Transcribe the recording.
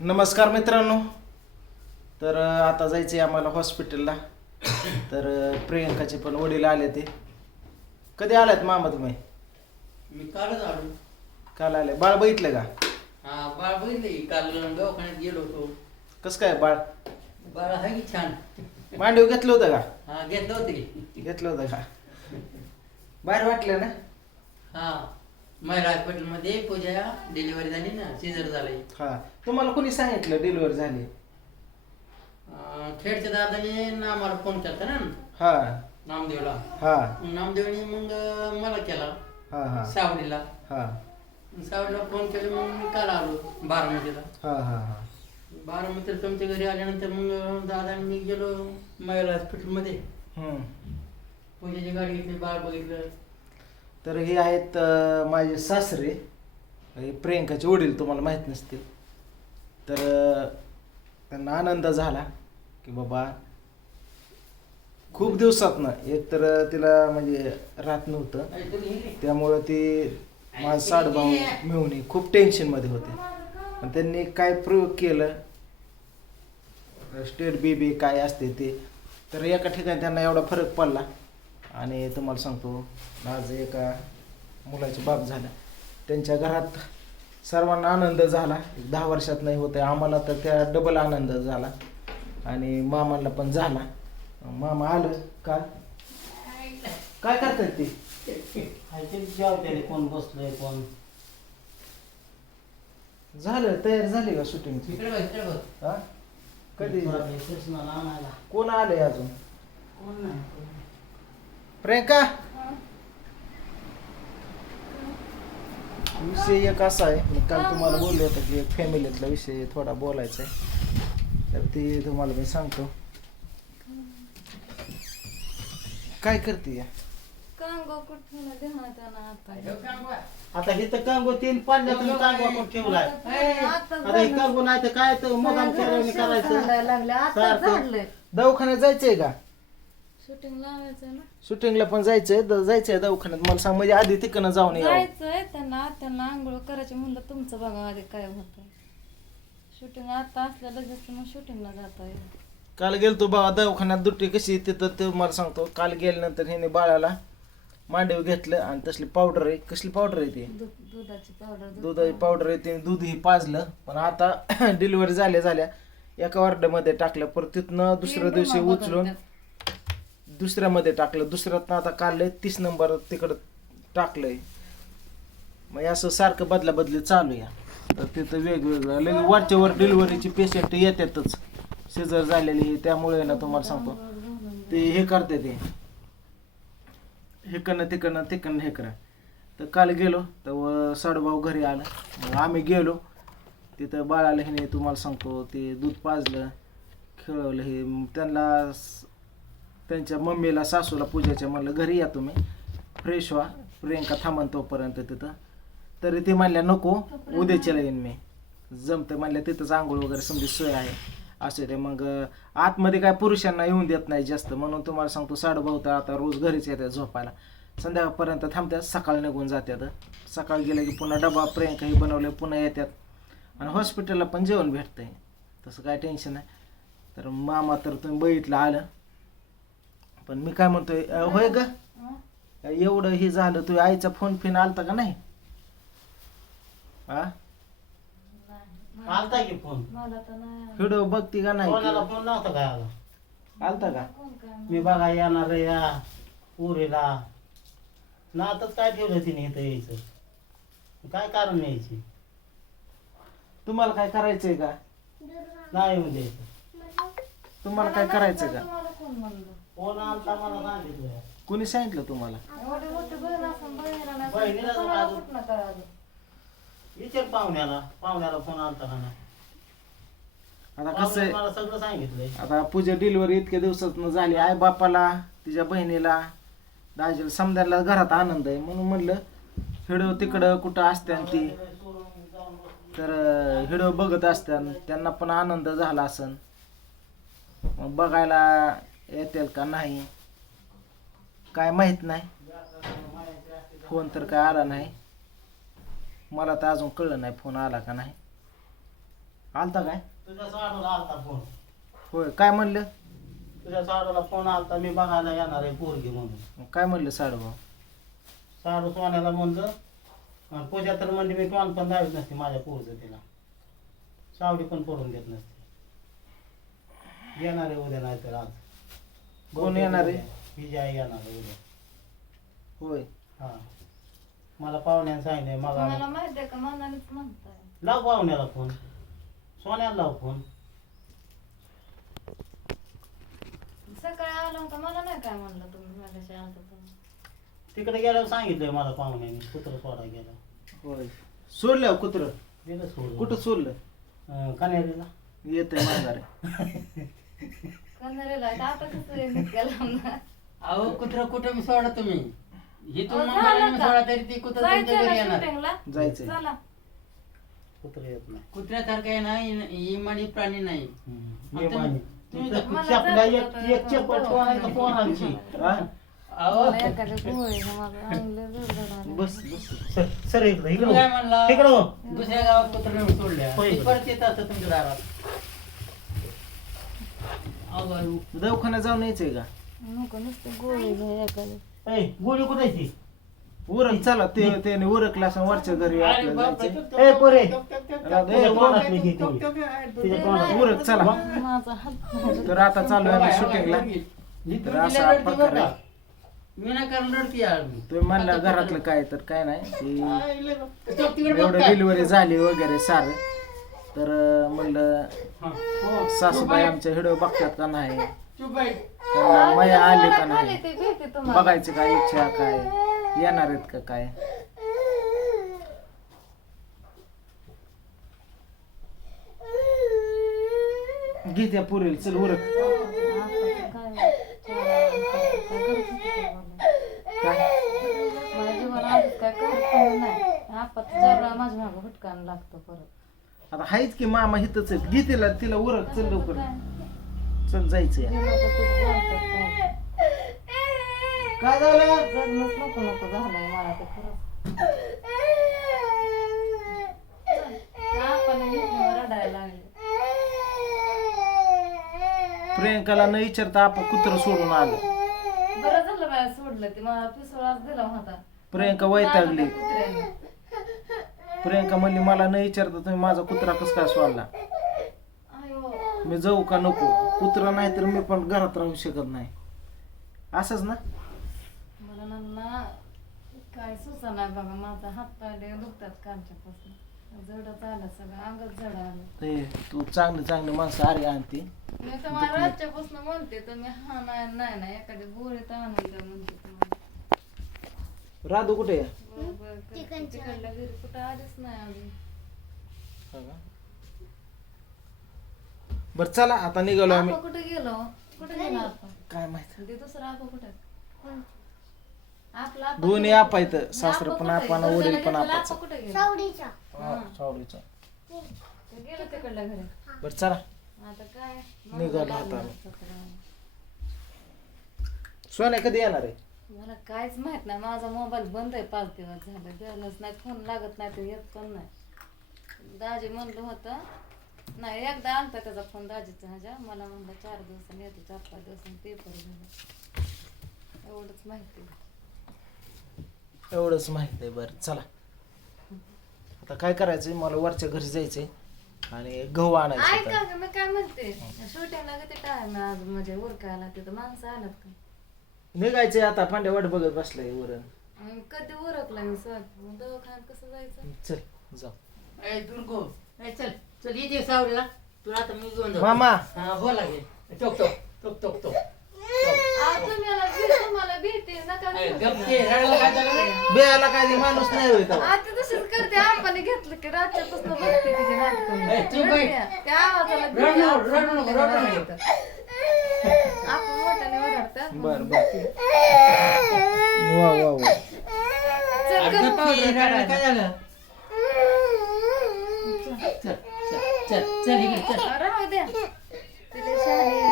नमस्कार मित्रांनो. तर आता जायचं आहे आम्हाला हॉस्पिटलला. तर प्रियंकाचे पण वडील आले. ते कधी आलात मामा तुम्ही? मी कालच आलो. काल आले. बाळ बघितलं का? हा, बाळ बघितले काल दवाखान्यात गेलो होतो. कसं काय बाळ? बाळ आहे की छान. मांडीव घेतलं होतं का? हा, घेतलं होतं की. घेतलं होतं का? बाहेर वाटलं ना? हा, महिला हॉस्पिटलमध्ये पूजा डिलिव्हरी झाली ना, सीझर झालंय. हा, तुम्हाला कोणी सांगितलं डिलिव्हरी झाली? खेडच्या दादाने ना मला फोन केला ना, हा नामदेवला. हा नामदेवने मग मला केला हा हा सावडीला. हा सावडीला फोन केला, मग मी काल आलो बारामतीला. हा हा हा बारामतीला तुमच्या घरी आल्यानंतर मग दादा आणि मी गेलो महिला हॉस्पिटलमध्ये. हम्म. पूजेची गाडी घेतली, बाळ बघितलं. तर हे आहेत माझे सासरे. हे प्रियंकाचे वडील, तुम्हाला माहीत नसतील. तर त्यांना आनंद झाला की बाबा खूप दिवसातनं एक तर तिला म्हणजे राहत नव्हतं, त्यामुळं ती माझा साडभाऊ मिळून खूप टेन्शनमध्ये होते. पण त्यांनी काय प्रयोग केलं, स्टेट बेबी काय असते ते, तर एका ठिकाणी त्यांना एवढा फरक पडला. आणि तुम्हाला सांगतो, आज एका मुलाचे बाप झाला. त्यांच्या घरात सर्वांना आनंद झाला. 10 वर्षात नाही होते आम्हाला, तर त्या डबल आनंद झाला. आणि मामाला पण झाला. मामा आलं काल. काय करतात ते? जेवते कोण बसलोय कोण. झालं, तयार झाली का शूटिंग? इकडे बघ, इकडे बघ. हा, कधी? कृष्णाला आणायला कोण आलंय अजून? कोण नाही. प्रियंका, विषय एक असा आहे, मी काल तुम्हाला बोललो होतो की एक फॅमिलीतला विषय थोडा बोलायचा आहे. तर ते तुम्हाला मी सांगतो. काय करते या? आता हे तर कांगो 3 पाण्यातून कांगो आपण ठेवलाय. आता हे कांगो नाही तर काय तर मुदाम केल्याने करायचं. दवाखान्यात जायचंय का? शूटिंग लावायचं ना. शूटिंगला पण जायचंय दवाखान्यात. मला सांग, म्हणजे आधी तिकडनं जाऊन यावं. जायचंय त्यांना आंघोळ करायची म्हणलं, तुमचं बघा आधी काय होतं. शूटिंग आता असल्या लगेच मग शूटिंगला जाता येईल. काल गेलतो बाबा दवाखान्यात. दुटी कशी तिथं ते मला सांगतो. काल गेल्यानंतर हिने बाळाला मांडीव घेतलं आणि तसली पावडर आहे. कसली पावडर आहे ती? दुधाची पावडर. दुधाची पावडर आहे. तिने दूधही पाजलं. पण आता डिलिव्हरी झाल्या एका वार्डमध्ये टाकलं, परत तिथनं दुसऱ्या दिवशी उचलून दुसऱ्यामध्ये टाकलं. दुसऱ्यातनं आता काढलंय 30 नंबर तिकडं टाकलंय. मग असं सारखं बदलाबदली चालू आहे. तर तिथं वेगवेगळं लगेच वरच्यावर डिलिव्हरीची पेशंट येतातच सिजर झालेली. त्यामुळे ना तुम्हाला सांगतो ते हे करते, ते तिकडनं हे करा. तर काल गेलो तर साडूभाऊ घरी आलं. मग आम्ही गेलो तिथं. बाळाला हे तुम्हाला सांगतो ते दूध पाजलं, खेळवलं. हे त्यांना त्यांच्या मम्मीला सासूला पूजाच्या म्हणलं घरी या तुम्ही, फ्रेश व्हा, प्रियंका थांबन तोपर्यंत तिथं. तरी ते म्हणल्या नको, उद्याच्याला येईन मी. जमतं म्हणल्या, तिथंच आंघोळ वगैरे समजी सोय आहे असं ते. मग आतमध्ये काय पुरुषांना येऊन देत नाही जास्त, म्हणून तुम्हाला सांगतो साडूभाऊ तर आता रोज घरीच येतात झोपायला. संध्याकाळपर्यंत थांबतात, सकाळी निघून जातात. सकाळी गेलं की पुन्हा डबा प्रियंका हे बनवले पुन्हा येतात. आणि हॉस्पिटलला पण जेवण भेटतंय, तसं काय टेन्शन नाही. तर मामा तर तुम्ही बघितलं आलं. पण मी काय म्हणतोय, होय ग एवढं हे झालं, तुझ्या आईचा फोन फिन आलता का नाही? हा, आलता की फोन. मला तर नाही. व्हिडिओ बघती का नाही? कोणाला फोन नव्हता काय आला? आलता का? कोण काय मी बघा येणार आहे या पुरीला. नातच काय ठेवलं तिने इथं यायचं? काय कारण यायची? तुम्हाला काय करायचंय का? नाही येऊन द्यायचं. तुम्हाला काय करायचंय का? तुम्हाला कोण म्हणलं? फोन आलता मला सांगितलं. कोणी सांगितलं तुम्हाला? एवढी मोठी बहीण असून बहिणीला नाही बहिणीला सांगितलं, तुम्हाला अजून- कुठनं कळालं? विचार पाहुण्याला फोन आलता का नाही? आता कसं आहे, मला सगळं सांगितलंय. आता पूजा डिलिव्हरी इतक्या दिवसात झाली. आई बापाला, तिच्या बहिणीला, दाजीला समजायला घरात आनंद आहे. म्हणून म्हणलं हिडो तिकडं कुठं असत्यान ती, तर हिडो बघत असत्यान, त्यांना पण आनंद झाला असन. मग बघायला येतील का नाही काय माहित नाही. फोन तर काय आला नाही मला, तर अजून कळलं नाही फोन आला का नाही. आलता काय? तुझ्या साडूला आलता फोन. होय, काय म्हणलं? तुझ्या साडूला फोन आलता, मी बघायला येणार आहे पोरगी म्हणून. मग काय म्हणलं साडूभाऊ? साडू सोन्याला म्हणलं, आणि पूजा तर म्हणजे मी टॉन पण द्यावीच नसते माझ्या पोरचं तिला. सावडी पण पडून देत नसते. येणार आहे उद्या नाही तर आज. कोण येणार आहे? विजय येणार आहे उद्या. होय. हा, मला पाहुण्याने सांगितलंय मग तुम्हाला माहिती आहे का मनानेच म्हणताय. लाव पाहुण्याला फोन, सोन्याला लाव फोन. सकाळी आलो का मला नाही काय म्हणलं तुम्ही माझ्याशी आलता तुम्ही. तिकडे गेल्यावर सांगितलंय मला पाहुण्याने कुत्र सोडा गेला. होय, सोडलं कुत्र? दिलं सोडून. कुठं सोडलं? कन्हेरीला. येतंय माघारी. कन्नरेला आहे, तर आता कसं निघाला ना. अहो कुत्र कुठं मी सोडा तुम्ही. ही अहो, तुम्ही झालं का? सोडा तरी ती कुत्र जायचंय तुमच्या ना घरी येणार. शूटिंगला? जायचंय. चला. कुत्र येत नाही. कुत्र्यासारखं आहे ना इमानी प्राणी नाही. ये बाई. तुम्ही तिथं मला चपला जायचं एक चप्पल ठेवायचं पोरांची. हा? अहो मला एखाद्या गोळीनं माझं अंगलं जड आलं. बस बस. सर इकडे तुम्ही काय म्हणला? इकडं दुसऱ्या गावात कुत्र नेऊन सोडल्या होय. ते परत येत असतं तुमच्या दारात. अहो दवाखान्यात जाऊन यायचंय का? नको नुसतं गोळी घ्या एखादी. ए, गोळी कुठे आहे ती? उरक चला, त्याने उरकला असं वरच्या घरी अरे आपल्याला बापरे. जायचंय. ए, पोरे. ए, तोंडातली घे गोळी. तिच्या तोंडात. उरक चला. माझा हात तर आता चालू आहे शूटिंगला. तर असा प्रकार आहे. विनाकारण रडती यार. तुम्ही म्हणला घरातलं काय, तर काय नाही ती चोप तिकडे बघ एवढं काय. डिलिव्हरी झाली वगैरे सारं, तर म्हणलं हा. सासूबाई आमच्या व्हिडिओ बघतात का नाही, चुप बाई. त्यांना माया आली का खाली नाही, ते भेटते तुम्हाला. बघायची काय इच्छा काय, येणार आहेत का काय. घे त्या पुरेल चल उरक. काय माझ्या जीवाला आधीच काय करत नाही. आपण चार वेळा माझ्या मागं हुटकान लागतो परत. आता हायच की मामा हिथच आहेत, घे तिला उरक चल लवकर चल जायचंय. हे लोकं तुझं बोलतात काय. काय झालं? जगणंच नको नको झालंय मला ते खरंच. आपण रडायला लागले. प्रियंकाला न विचारता आपण कुत्र सोडून आलो. बरं झालं बाया सोडलं ते मला पिसोळाच दिला होता. प्रियंका वैतागली. कुत्र्याने. प्रियंका म्हणली मला न विचारता तुम्ही माझा कुत्रा कस काय सोडला, आयो. मी जाऊ का नको. कुत्रा नाही तर मी पण घरात राहू शकत नाही. असंच ना. मला ना काय सुचा नाही बघा. माझा हात पाय लय दुखतात कालच्यापासून. जडच आलं सगळं, अंगच जड आलं. हे तू चांगली माणसं आरी आणते. मी तुम्हाला रातच्यापासून म्हणते तुम्ही हा नाही एखादी गोळी तर आणून द्या म्हणते तुम्हाला. राधू कुठे आहे? तिकडल्या घरी कुठं आलीच नाही आम्ही. बर चला आता निघालो आम्ही. आपण कुठे गेलो? कुठे गेलो आपण? काय माहित, ते दुसरं आपण कुठे? आपला आपण दोन्ही कुठे? आपा इथं, सासरं पण आपण वडील पण आपण आपाच. कुठे गेलो? सावडीचं. ते गेलो तिकडल्या घरी. बर चला आता काय निघालो आता आम्ही. सोन्या कधी येणार आहे? मला काहीच माहित नाही. माझा मोबाईल बंद आहे 5 दिवस झाले. बॅलन्स नाही, फोन लागत नाही, ते येत पण नाही. दाजी म्हणलं होतं नाही, एकदा आणता त्याचा फोन दाजीचा ह्याच्या. मला म्हणलं 4 दिवसांनी येतो, 4-5 दिवसांनी पेपर झाला. एवढंच माहिती. एवढंच माहित आहे. बरं चला आता काय करायचंय, मला वरच्या घरी जायचंय आणि गहू आणायचं ऐका आता. का, मी काय म्हणते, शूटिंगला किती टाइम आहे आज म्हणजे उरकायला? तिथं माणसं आलात का? निघायचंय आता. पांड्या वाट बघत बसलाय वरण. आणि कधी उरकला मी सर, दवाखान्यात कसं जायचं? चल जाऊ. ए दुर्गो, ए चल चल ये सावरीला. तुला आता मी घेऊन जाऊ. मामा हा बोला घे. टोक. तुम्हाला भेटते नका ए, देऊ. गपके रडायला काय झालं रे? बेयाला काय माणूस नाही होत. आता तशीच करते. आपण घेतलं की रातच्यापासून बघते तिचे ए, चुप बाई. नाटक. त्या आवाजाला रडू नको. आपण मोठ्याने ओरडतात. बर वा चल अगं, गप्प गपके रडायला. रडायला काय झालं? चल इकडे चल. राहू द्या. तिला शाळेत